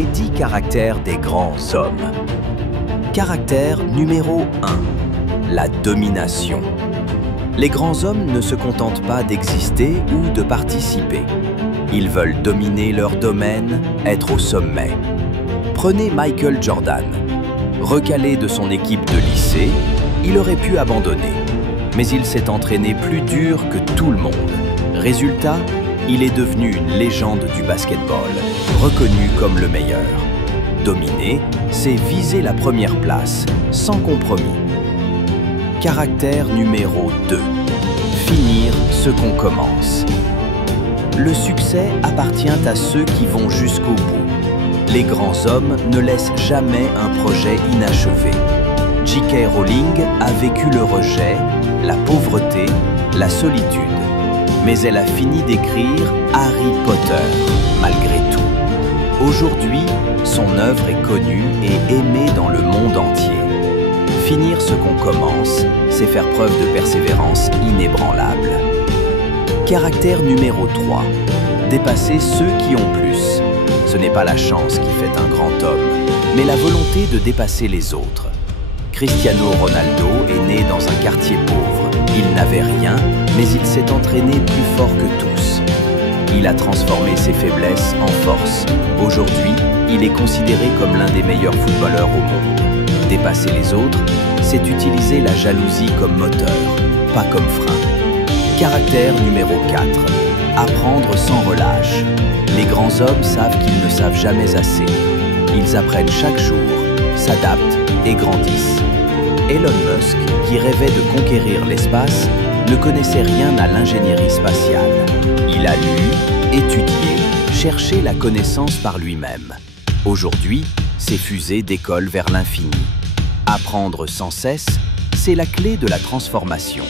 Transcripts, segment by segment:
Les 10 caractères des grands hommes. Caractère numéro 1. La domination. Les grands hommes ne se contentent pas d'exister ou de participer. Ils veulent dominer leur domaine, être au sommet. Prenez Michael Jordan. Recalé de son équipe de lycée, il aurait pu abandonner. Mais il s'est entraîné plus dur que tout le monde. Résultat, il est devenu une légende du basketball, reconnu comme le meilleur. Dominer, c'est viser la première place, sans compromis. Caractère numéro 2. Finir ce qu'on commence. Le succès appartient à ceux qui vont jusqu'au bout. Les grands hommes ne laissent jamais un projet inachevé. J.K. Rowling a vécu le rejet, la pauvreté, la solitude. Mais elle a fini d'écrire Harry Potter, malgré tout. Aujourd'hui, son œuvre est connue et aimée dans le monde entier. Finir ce qu'on commence, c'est faire preuve de persévérance inébranlable. Caractère numéro 3. Dépasser ceux qui ont plus. Ce n'est pas la chance qui fait un grand homme, mais la volonté de dépasser les autres. Cristiano Ronaldo est né dans un quartier pauvre. Il n'avait rien, mais il s'est entraîné plus fort que tous. Il a transformé ses faiblesses en force. Aujourd'hui, il est considéré comme l'un des meilleurs footballeurs au monde. Dépasser les autres, c'est utiliser la jalousie comme moteur, pas comme frein. Caractère numéro 4. Apprendre sans relâche. Les grands hommes savent qu'ils ne savent jamais assez. Ils apprennent chaque jour, s'adaptent et grandissent. Elon Musk, qui rêvait de conquérir l'espace, ne connaissait rien à l'ingénierie spatiale. Il a lu, étudié, cherché la connaissance par lui-même. Aujourd'hui, ses fusées décollent vers l'infini. Apprendre sans cesse, c'est la clé de la transformation.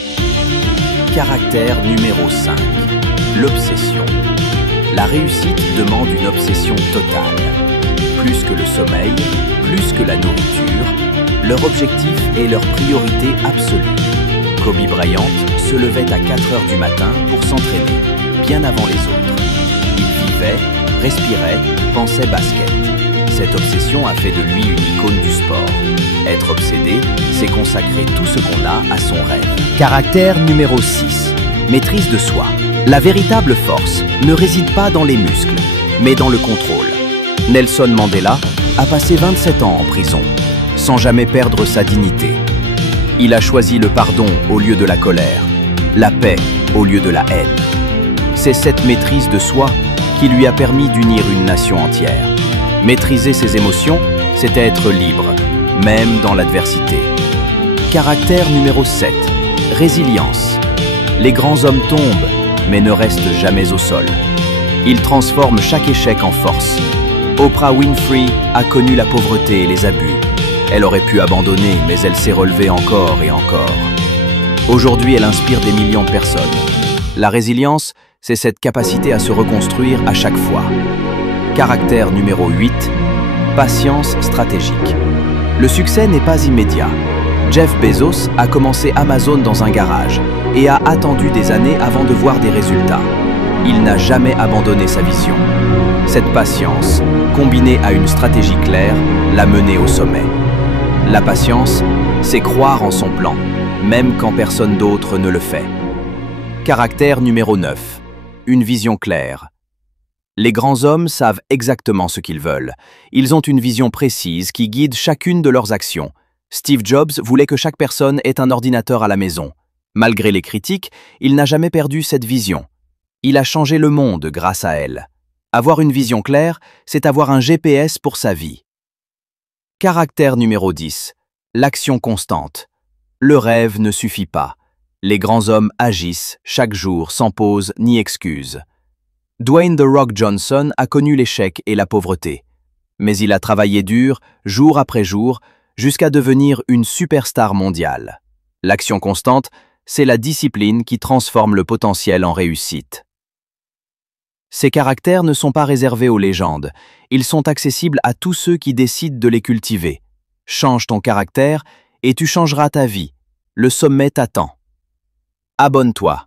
Caractère numéro 5. L'obsession. La réussite demande une obsession totale. Plus que le sommeil, plus que la nourriture, leur objectif est leur priorité absolue. Kobe Bryant se levait à 4 heures du matin pour s'entraîner, bien avant les autres. Il vivait, respirait, pensait basket. Cette obsession a fait de lui une icône du sport. Être obsédé, c'est consacrer tout ce qu'on a à son rêve. Caractère numéro 6. Maîtrise de soi. La véritable force ne réside pas dans les muscles, mais dans le contrôle. Nelson Mandela a passé 27 ans en prison, sans jamais perdre sa dignité. Il a choisi le pardon au lieu de la colère, la paix au lieu de la haine. C'est cette maîtrise de soi qui lui a permis d'unir une nation entière. Maîtriser ses émotions, c'est être libre, même dans l'adversité. Caractère numéro 7. Résilience. Les grands hommes tombent, mais ne restent jamais au sol. Ils transforment chaque échec en force. Oprah Winfrey a connu la pauvreté et les abus. Elle aurait pu abandonner, mais elle s'est relevée encore et encore. Aujourd'hui, elle inspire des millions de personnes. La résilience, c'est cette capacité à se reconstruire à chaque fois. Caractère numéro 8. Patience stratégique. Le succès n'est pas immédiat. Jeff Bezos a commencé Amazon dans un garage et a attendu des années avant de voir des résultats. Il n'a jamais abandonné sa vision. Cette patience, combinée à une stratégie claire, l'a mené au sommet. La patience, c'est croire en son plan, même quand personne d'autre ne le fait. Caractère numéro 9. Une vision claire. Les grands hommes savent exactement ce qu'ils veulent. Ils ont une vision précise qui guide chacune de leurs actions. Steve Jobs voulait que chaque personne ait un ordinateur à la maison. Malgré les critiques, il n'a jamais perdu cette vision. Il a changé le monde grâce à elle. Avoir une vision claire, c'est avoir un GPS pour sa vie. Caractère numéro 10. L'action constante. Le rêve ne suffit pas. Les grands hommes agissent chaque jour sans pause ni excuse. Dwayne The Rock Johnson a connu l'échec et la pauvreté. Mais il a travaillé dur, jour après jour, jusqu'à devenir une superstar mondiale. L'action constante, c'est la discipline qui transforme le potentiel en réussite. Ces caractères ne sont pas réservés aux légendes. Ils sont accessibles à tous ceux qui décident de les cultiver. Change ton caractère et tu changeras ta vie. Le sommet t'attend. Abonne-toi.